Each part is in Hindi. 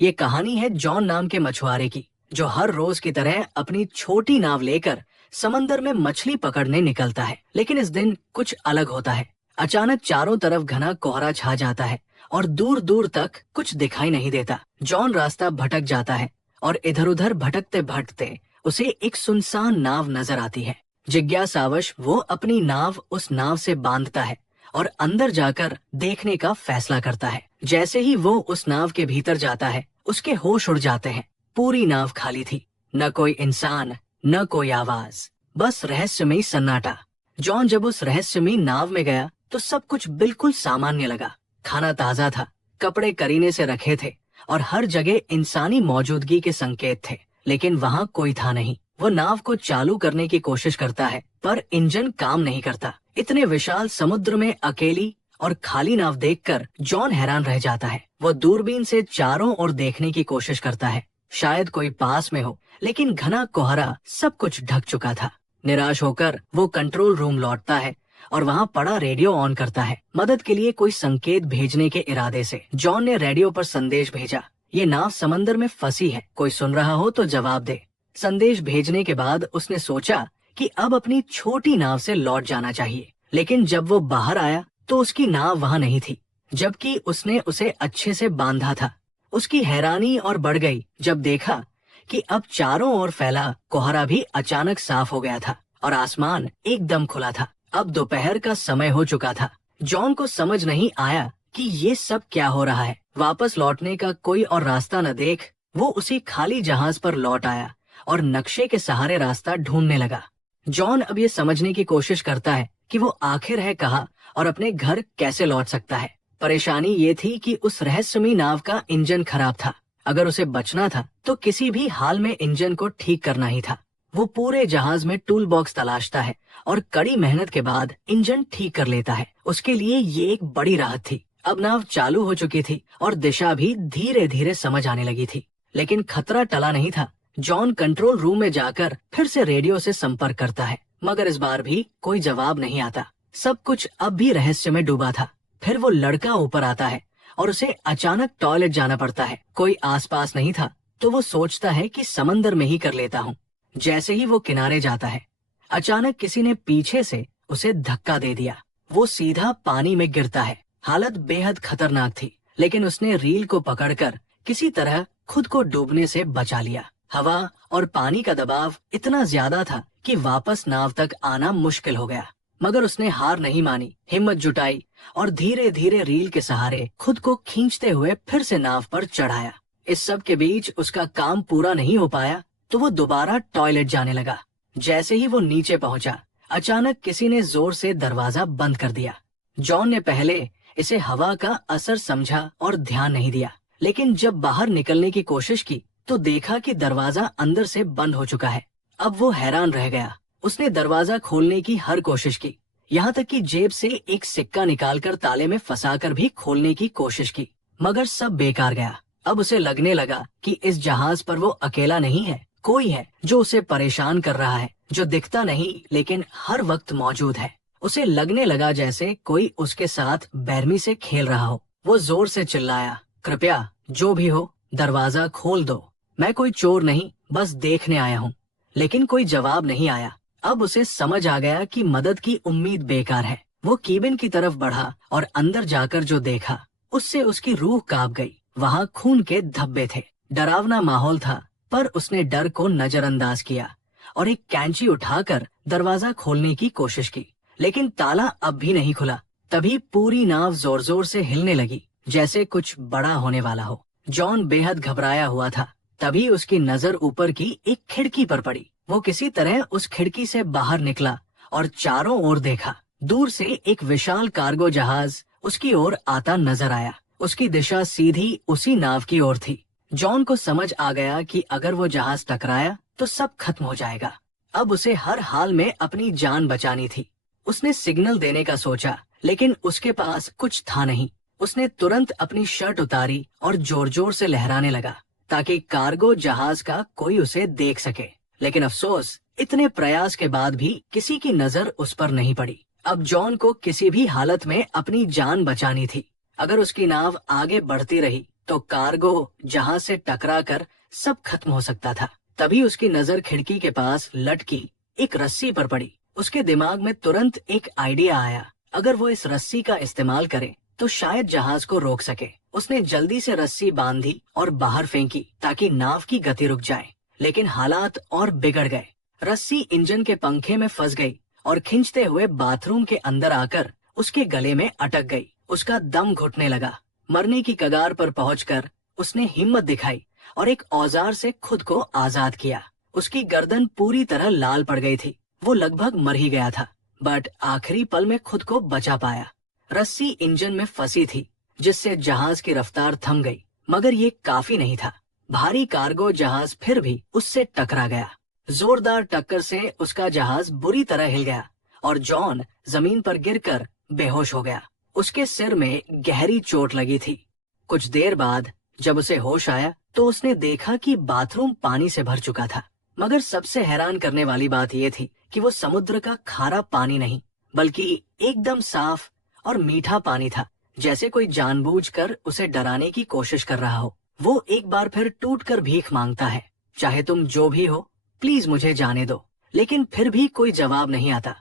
ये कहानी है जॉन नाम के मछुआरे की, जो हर रोज की तरह अपनी छोटी नाव लेकर समंदर में मछली पकड़ने निकलता है। लेकिन इस दिन कुछ अलग होता है। अचानक चारों तरफ घना कोहरा छा जाता है और दूर दूर तक कुछ दिखाई नहीं देता। जॉन रास्ता भटक जाता है और इधर उधर भटकते भटकते उसे एक सुनसान नाव नजर आती है। जिज्ञासावश वो अपनी नाव उस नाव से बांधता है और अंदर जाकर देखने का फैसला करता है। जैसे ही वो उस नाव के भीतर जाता है, उसके होश उड़ जाते हैं। पूरी नाव खाली थी, न कोई इंसान, न कोई आवाज, बस रहस्यमयी सन्नाटा। जॉन जब उस रहस्यमयी नाव में गया तो सब कुछ बिल्कुल सामान्य लगा। खाना ताजा था, कपड़े करीने से रखे थे और हर जगह इंसानी मौजूदगी के संकेत थे। लेकिन वहाँ कोई था नहीं। वो नाव को चालू करने की कोशिश करता है, पर इंजन काम नहीं करता। इतने विशाल समुद्र में अकेली और खाली नाव देखकर जॉन हैरान रह जाता है। वो दूरबीन से चारों ओर देखने की कोशिश करता है, शायद कोई पास में हो, लेकिन घना कोहरा सब कुछ ढक चुका था। निराश होकर वो कंट्रोल रूम लौटता है और वहाँ पड़ा रेडियो ऑन करता है। मदद के लिए कोई संकेत भेजने के इरादे से जॉन ने रेडियो पर संदेश भेजा, ये नाव समंदर में फंसी है, कोई सुन रहा हो तो जवाब दे। संदेश भेजने के बाद उसने सोचा कि अब अपनी छोटी नाव से लौट जाना चाहिए। लेकिन जब वो बाहर आया तो उसकी नाव वहाँ नहीं थी, जबकि उसने उसे अच्छे से बांधा था। उसकी हैरानी और बढ़ गई जब देखा कि अब चारों ओर फैला कोहरा भी अचानक साफ हो गया था और आसमान एकदम खुला था। अब दोपहर का समय हो चुका था। जॉन को समझ नहीं आया कि ये सब क्या हो रहा है। वापस लौटने का कोई और रास्ता न देख वो उसी खाली जहाज पर लौट आया और नक्शे के सहारे रास्ता ढूंढने लगा। जॉन अब ये समझने की कोशिश करता है कि वो आखिर है कहाँ और अपने घर कैसे लौट सकता है। परेशानी ये थी कि उस रहस्यमयी नाव का इंजन खराब था। अगर उसे बचना था तो किसी भी हाल में इंजन को ठीक करना ही था। वो पूरे जहाज में टूल बॉक्स तलाशता है और कड़ी मेहनत के बाद इंजन ठीक कर लेता है। उसके लिए ये एक बड़ी राहत थी। अब नाव चालू हो चुकी थी और दिशा भी धीरे धीरे समझ आने लगी थी। लेकिन खतरा टला नहीं था। जॉन कंट्रोल रूम में जाकर फिर से रेडियो से संपर्क करता है, मगर इस बार भी कोई जवाब नहीं आता। सब कुछ अब भी रहस्य में डूबा था। फिर वो लड़का ऊपर आता है और उसे अचानक टॉयलेट जाना पड़ता है। कोई आसपास नहीं था तो वो सोचता है कि समंदर में ही कर लेता हूँ। जैसे ही वो किनारे जाता है, अचानक किसी ने पीछे से उसे धक्का दे दिया। वो सीधा पानी में गिरता है। हालत बेहद खतरनाक थी, लेकिन उसने रील को पकड़कर किसी तरह खुद को डूबने से बचा लिया। हवा और पानी का दबाव इतना ज्यादा था कि वापस नाव तक आना मुश्किल हो गया, मगर उसने हार नहीं मानी, हिम्मत जुटाई और धीरे धीरे रील के सहारे खुद को खींचते हुए फिर से नाव पर चढ़ाया। इस सब के बीच उसका काम पूरा नहीं हो पाया तो वो दोबारा टॉयलेट जाने लगा। जैसे ही वो नीचे पहुंचा, अचानक किसी ने जोर से दरवाजा बंद कर दिया। जॉन ने पहले इसे हवा का असर समझा और ध्यान नहीं दिया, लेकिन जब बाहर निकलने की कोशिश की तो देखा कि दरवाजा अंदर से बंद हो चुका है। अब वो हैरान रह गया। उसने दरवाजा खोलने की हर कोशिश की, यहाँ तक कि जेब से एक सिक्का निकालकर ताले में फंसाकर भी खोलने की कोशिश की, मगर सब बेकार गया। अब उसे लगने लगा कि इस जहाज पर वो अकेला नहीं है, कोई है जो उसे परेशान कर रहा है, जो दिखता नहीं लेकिन हर वक्त मौजूद है। उसे लगने लगा जैसे कोई उसके साथ बेरहमी से खेल रहा हो। वो जोर से चिल्लाया, कृपया जो भी हो दरवाजा खोल दो, मैं कोई चोर नहीं, बस देखने आया हूँ। लेकिन कोई जवाब नहीं आया। अब उसे समझ आ गया कि मदद की उम्मीद बेकार है। वो केबिन की तरफ बढ़ा और अंदर जाकर जो देखा उससे उसकी रूह कांप गई। वहाँ खून के धब्बे थे। डरावना माहौल था, पर उसने डर को नजरअंदाज किया और एक कैंची उठाकर दरवाजा खोलने की कोशिश की, लेकिन ताला अब भी नहीं खुला। तभी पूरी नाव जोर जोर से हिलने लगी, जैसे कुछ बड़ा होने वाला हो। जॉन बेहद घबराया हुआ था। तभी उसकी नजर ऊपर की एक खिड़की पर पड़ी। वो किसी तरह उस खिड़की से बाहर निकला और चारों ओर देखा। दूर से एक विशाल कार्गो जहाज उसकी ओर आता नजर आया। उसकी दिशा सीधी उसी नाव की ओर थी। जॉन को समझ आ गया कि अगर वो जहाज टकराया तो सब खत्म हो जाएगा। अब उसे हर हाल में अपनी जान बचानी थी। उसने सिग्नल देने का सोचा, लेकिन उसके पास कुछ था नहीं। उसने तुरंत अपनी शर्ट उतारी और जोर जोर से लहराने लगा ताकि कार्गो जहाज का कोई उसे देख सके। लेकिन अफसोस, इतने प्रयास के बाद भी किसी की नजर उस पर नहीं पड़ी। अब जॉन को किसी भी हालत में अपनी जान बचानी थी। अगर उसकी नाव आगे बढ़ती रही तो कार्गो जहाज से टकराकर सब खत्म हो सकता था। तभी उसकी नजर खिड़की के पास लटकी एक रस्सी पर पड़ी। उसके दिमाग में तुरंत एक आइडिया आया, अगर वो इस रस्सी का इस्तेमाल करे तो शायद जहाज को रोक सके। उसने जल्दी से रस्सी बांधी और बाहर फेंकी ताकि नाव की गति रुक जाए, लेकिन हालात और बिगड़ गए। रस्सी इंजन के पंखे में फंस गई और खींचते हुए बाथरूम के अंदर आकर उसके गले में अटक गई। उसका दम घुटने लगा। मरने की कगार पर पहुंचकर उसने हिम्मत दिखाई और एक औजार से खुद को आजाद किया। उसकी गर्दन पूरी तरह लाल पड़ गई थी। वो लगभग मर ही गया था, बट आखिरी पल में खुद को बचा पाया। रस्सी इंजन में फंसी थी, जिससे जहाज की रफ्तार थम गई, मगर ये काफी नहीं था। भारी कार्गो जहाज फिर भी उससे टकरा गया। जोरदार टक्कर से उसका जहाज बुरी तरह हिल गया और जॉन जमीन पर गिरकर बेहोश हो गया। उसके सिर में गहरी चोट लगी थी। कुछ देर बाद जब उसे होश आया तो उसने देखा कि बाथरूम पानी से भर चुका था, मगर सबसे हैरान करने वाली बात यह थी कि वो समुद्र का खारा पानी नहीं, बल्कि एकदम साफ और मीठा पानी था, जैसे कोई जानबूझकर उसे डराने की कोशिश कर रहा हो। वो एक बार फिर टूटकर भीख मांगता है, चाहे तुम जो भी हो, प्लीज मुझे जाने दो। लेकिन फिर भी कोई जवाब नहीं आता।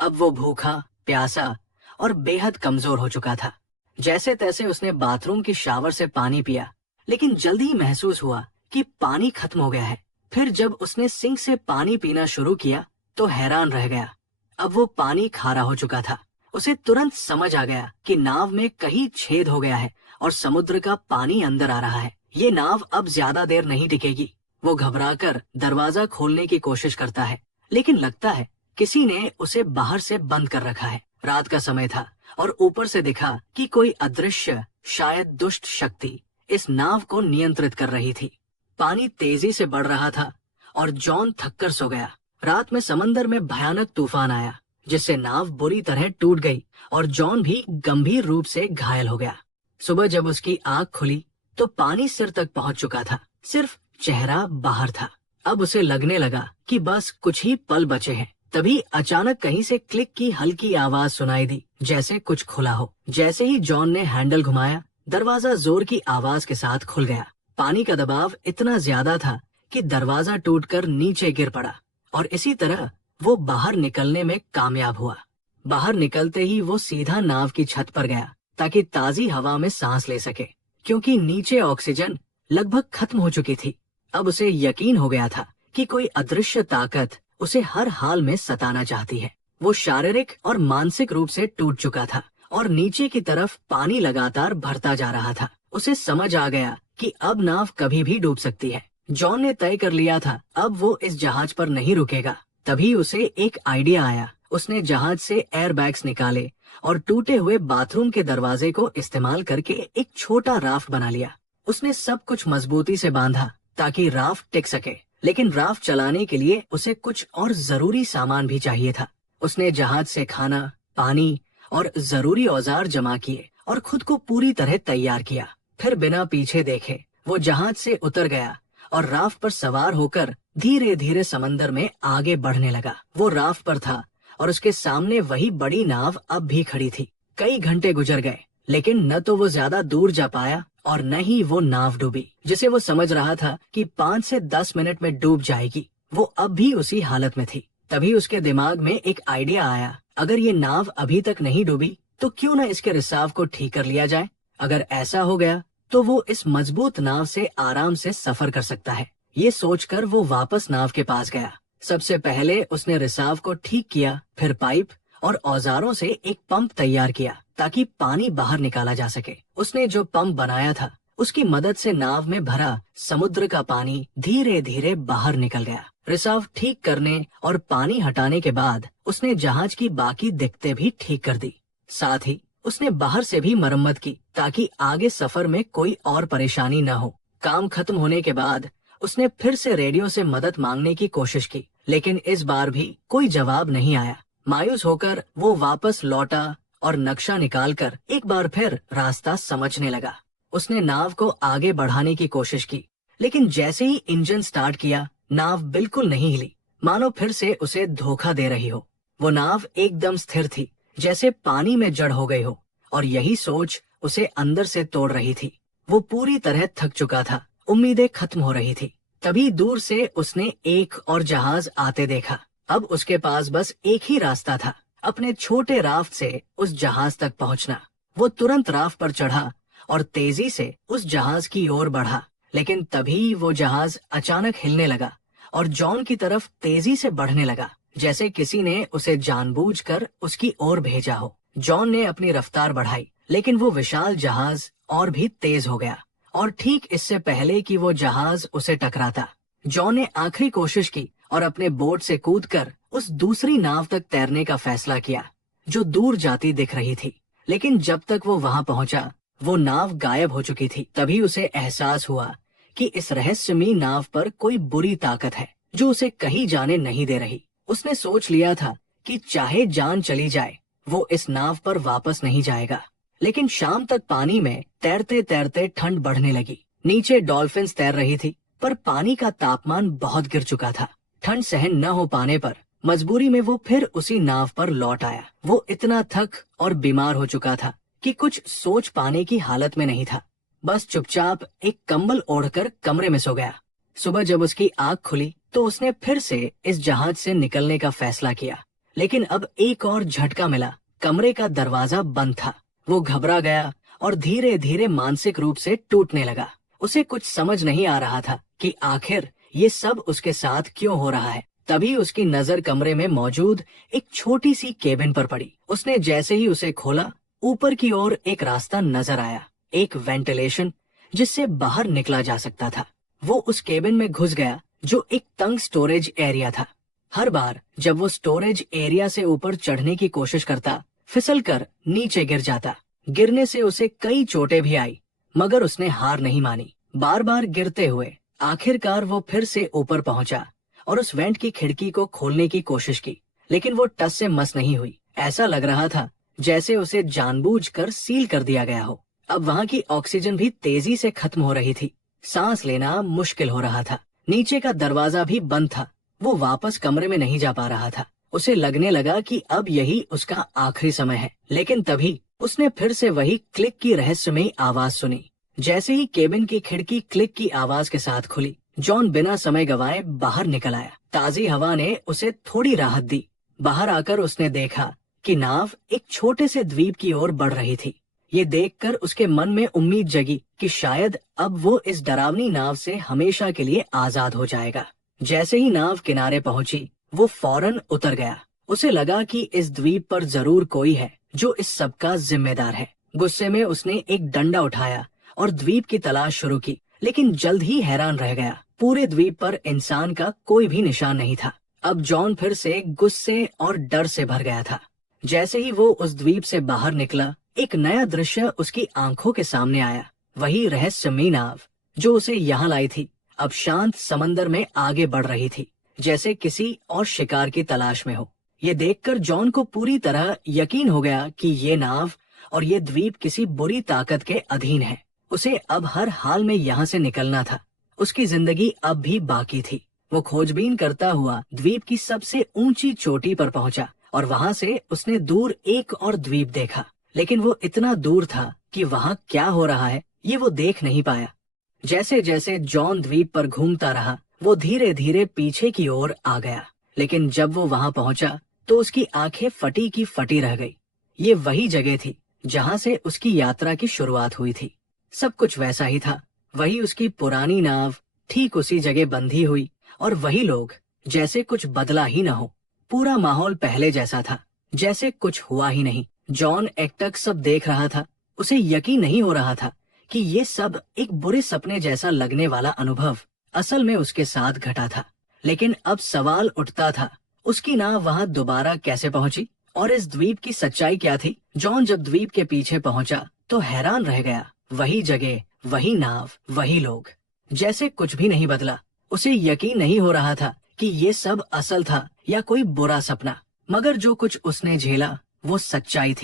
अब वो भूखा, प्यासा और बेहद कमजोर हो चुका था। जैसे तैसे उसने बाथरूम की शावर से पानी पिया, लेकिन जल्दी ही महसूस हुआ कि पानी खत्म हो गया है। फिर जब उसने सिंक से पानी पीना शुरू किया तो हैरान रह गया। अब वो पानी खारा हो चुका था। उसे तुरंत समझ आ गया कि नाव में कहीं छेद हो गया है और समुद्र का पानी अंदर आ रहा है। ये नाव अब ज्यादा देर नहीं टिकेगी। वो घबराकर दरवाजा खोलने की कोशिश करता है, लेकिन लगता है किसी ने उसे बाहर से बंद कर रखा है। रात का समय था और ऊपर से दिखा कि कोई अदृश्य, शायद दुष्ट शक्ति इस नाव को नियंत्रित कर रही थी। पानी तेजी से बढ़ रहा था और जॉन थककर सो गया। रात में समंदर में भयानक तूफान आया, जिससे नाव बुरी तरह टूट गई और जॉन भी गंभीर रूप से घायल हो गया। सुबह जब उसकी आंख खुली तो पानी सिर तक पहुंच चुका था, सिर्फ चेहरा बाहर था। अब उसे लगने लगा कि बस कुछ ही पल बचे हैं। तभी अचानक कहीं से क्लिक की हल्की आवाज सुनाई दी, जैसे कुछ खुला हो। जैसे ही जॉन ने हैंडल घुमाया, दरवाजा जोर की आवाज के साथ खुल गया। पानी का दबाव इतना ज्यादा था कि दरवाजा टूटकर नीचे गिर पड़ा और इसी तरह वो बाहर निकलने में कामयाब हुआ। बाहर निकलते ही वो सीधा नाव की छत पर गया ताकि ताजी हवा में सांस ले सके, क्योंकि नीचे ऑक्सीजन लगभग खत्म हो चुकी थी। अब उसे यकीन हो गया था कि कोई अदृश्य ताकत उसे हर हाल में सताना चाहती है। वो शारीरिक और मानसिक रूप से टूट चुका था और नीचे की तरफ पानी लगातार भरता जा रहा था। उसे समझ आ गया कि अब नाव कभी भी डूब सकती है। जॉन ने तय कर लिया था अब वो इस जहाज पर नहीं रुकेगा। तभी उसे एक आइडिया आया। उसने जहाज से एयरबैग्स निकाले और टूटे हुए बाथरूम के दरवाजे को इस्तेमाल करके एक छोटा राफ्ट बना लिया। उसने सब कुछ मजबूती से बांधा ताकि राफ्ट टिक सके, लेकिन राफ्ट चलाने के लिए उसे कुछ और जरूरी सामान भी चाहिए था। उसने जहाज से खाना, पानी और जरूरी औजार जमा किए और खुद को पूरी तरह तैयार किया। फिर बिना पीछे देखे वो जहाज से उतर गया और राफ्ट पर सवार होकर धीरे धीरे समंदर में आगे बढ़ने लगा। वो राफ्ट पर था और उसके सामने वही बड़ी नाव अब भी खड़ी थी। कई घंटे गुजर गए, लेकिन न तो वो ज्यादा दूर जा पाया और न ही वो नाव डूबी, जिसे वो समझ रहा था कि 5 से 10 मिनट में डूब जाएगी। वो अब भी उसी हालत में थी। तभी उसके दिमाग में एक आइडिया आया, अगर ये नाव अभी तक नहीं डूबी तो क्यों न इसके रिसाव को ठीक कर लिया जाए। अगर ऐसा हो गया तो वो इस मजबूत नाव से आराम से सफर कर सकता है। ये सोचकर वो वापस नाव के पास गया। सबसे पहले उसने रिसाव को ठीक किया, फिर पाइप और औजारों से एक पंप तैयार किया ताकि पानी बाहर निकाला जा सके। उसने जो पंप बनाया था उसकी मदद से नाव में भरा समुद्र का पानी धीरे धीरे बाहर निकल गया। रिसाव ठीक करने और पानी हटाने के बाद उसने जहाज की बाकी दिक्कतें भी ठीक कर दी। साथ ही उसने बाहर से भी मरम्मत की ताकि आगे सफर में कोई और परेशानी न हो। काम खत्म होने के बाद उसने फिर से रेडियो से मदद मांगने की कोशिश की, लेकिन इस बार भी कोई जवाब नहीं आया। मायूस होकर वो वापस लौटा और नक्शा निकालकर एक बार फिर रास्ता समझने लगा। उसने नाव को आगे बढ़ाने की कोशिश की, लेकिन जैसे ही इंजन स्टार्ट किया नाव बिल्कुल नहीं हिली, मानो फिर से उसे धोखा दे रही हो। वो नाव एकदम स्थिर थी, जैसे पानी में जड़ हो गई हो, और यही सोच उसे अंदर से तोड़ रही थी। वो पूरी तरह थक चुका था, उम्मीदें खत्म हो रही थी। तभी दूर से उसने एक और जहाज आते देखा। अब उसके पास बस एक ही रास्ता था, अपने छोटे राफ्ट से उस जहाज तक पहुंचना। वो तुरंत राफ्ट पर चढ़ा और तेजी से उस जहाज की ओर बढ़ा। लेकिन तभी वो जहाज अचानक हिलने लगा और जॉन की तरफ तेजी से बढ़ने लगा, जैसे किसी ने उसे जानबूझकर उसकी ओर भेजा हो। जॉन ने अपनी रफ्तार बढ़ाई, लेकिन वो विशाल जहाज और भी तेज हो गया, और ठीक इससे पहले कि वो जहाज उसे टकराता, जॉन ने आखिरी कोशिश की और अपने बोट से कूदकर उस दूसरी नाव तक तैरने का फैसला किया, जो दूर जाती दिख रही थी। लेकिन जब तक वो वहां पहुंचा, वो नाव गायब हो चुकी थी। तभी उसे एहसास हुआ कि इस रहस्यमयी नाव पर कोई बुरी ताकत है, जो उसे कहीं जाने नहीं दे रही। उसने सोच लिया था कि चाहे जान चली जाए, वो इस नाव पर वापस नहीं जाएगा। लेकिन शाम तक पानी में तैरते तैरते ठंड बढ़ने लगी। नीचे डॉल्फिन्स तैर रही थी, पर पानी का तापमान बहुत गिर चुका था। ठंड सहन न हो पाने पर मजबूरी में वो फिर उसी नाव पर लौट आया। वो इतना थक और बीमार हो चुका था कि कुछ सोच पाने की हालत में नहीं था। बस चुपचाप एक कंबल ओढ़कर कमरे में सो गया। सुबह जब उसकी आंख खुली तो उसने फिर से इस जहाज से निकलने का फैसला किया। लेकिन अब एक और झटका मिला। कमरे का दरवाजा बंद था। वो घबरा गया और धीरे धीरे मानसिक रूप से टूटने लगा। उसे कुछ समझ नहीं आ रहा था कि आखिर ये सब उसके साथ क्यों हो रहा है। तभी उसकी नजर कमरे में मौजूद एक छोटी सी केबिन पर पड़ी। उसने जैसे ही उसे खोला, ऊपर की ओर एक रास्ता नजर आया, एक वेंटिलेशन जिससे बाहर निकला जा सकता था। वो उस केबिन में घुस गया, जो एक तंग स्टोरेज एरिया था। हर बार जब वो स्टोरेज एरिया से ऊपर चढ़ने की कोशिश करता, फिसलकर नीचे गिर जाता। गिरने से उसे कई चोटें भी आई, मगर उसने हार नहीं मानी। बार बार गिरते हुए आखिरकार वो फिर से ऊपर पहुंचा और उस वेंट की खिड़की को खोलने की कोशिश की, लेकिन वो टस से मस नहीं हुई। ऐसा लग रहा था जैसे उसे जानबूझकर सील कर दिया गया हो। अब वहाँ की ऑक्सीजन भी तेजी से खत्म हो रही थी। सांस लेना मुश्किल हो रहा था। नीचे का दरवाजा भी बंद था। वो वापस कमरे में नहीं जा पा रहा था। उसे लगने लगा कि अब यही उसका आखिरी समय है। लेकिन तभी उसने फिर से वही क्लिक की रहस्यमयी आवाज सुनी। जैसे ही केबिन की खिड़की क्लिक की आवाज के साथ खुली, जॉन बिना समय गवाए बाहर निकल आया। ताजी हवा ने उसे थोड़ी राहत दी। बाहर आकर उसने देखा कि नाव एक छोटे से द्वीप की ओर बढ़ रही थी। ये देखकर उसके मन में उम्मीद जगी कि शायद अब वो इस डरावनी नाव से हमेशा के लिए आजाद हो जाएगा। जैसे ही नाव किनारे पहुंची, वो फौरन उतर गया। उसे लगा कि इस द्वीप पर जरूर कोई है जो इस सब का जिम्मेदार है। गुस्से में उसने एक डंडा उठाया और द्वीप की तलाश शुरू की, लेकिन जल्द ही हैरान रह गया। पूरे द्वीप पर इंसान का कोई भी निशान नहीं था। अब जॉन फिर से गुस्से और डर से भर गया था। जैसे ही वो उस द्वीप से बाहर निकला, एक नया दृश्य उसकी आंखों के सामने आया। वही रहस्यमयी नाव जो उसे यहाँ लाई थी, अब शांत समंदर में आगे बढ़ रही थी, जैसे किसी और शिकार की तलाश में हो। ये देखकर जॉन को पूरी तरह यकीन हो गया कि ये नाव और ये द्वीप किसी बुरी ताकत के अधीन है। उसे अब हर हाल में यहाँ से निकलना था। उसकी जिंदगी अब भी बाकी थी। वो खोजबीन करता हुआ द्वीप की सबसे ऊंची चोटी पर पहुंचा और वहां से उसने दूर एक और द्वीप देखा, लेकिन वो इतना दूर था कि वहां क्या हो रहा है ये वो देख नहीं पाया। जैसे जैसे जॉन द्वीप पर घूमता रहा, वो धीरे धीरे पीछे की ओर आ गया। लेकिन जब वो वहां पहुंचा तो उसकी आंखें फटी की फटी रह गई। ये वही जगह थी जहां से उसकी यात्रा की शुरुआत हुई थी। सब कुछ वैसा ही था। वही उसकी पुरानी नाव ठीक उसी जगह बंधी हुई, और वही लोग, जैसे कुछ बदला ही न हो। पूरा माहौल पहले जैसा था, जैसे कुछ हुआ ही नहीं। जॉन एकटक सब देख रहा था। उसे यकीन नहीं हो रहा था कि ये सब एक बुरे सपने जैसा लगने वाला अनुभव असल में उसके साथ घटा था। लेकिन अब सवाल उठता था, उसकी नाव वहां दोबारा कैसे पहुंची और इस द्वीप की सच्चाई क्या थी? जॉन जब द्वीप के पीछे पहुंचा तो हैरान रह गया। वही जगह, वही नाव, वही लोग, जैसे कुछ भी नहीं बदला। उसे यकीन नहीं हो रहा था कि ये सब असल था या कोई बुरा सपना। मगर जो कुछ उसने झेला वो सच्चाई थी।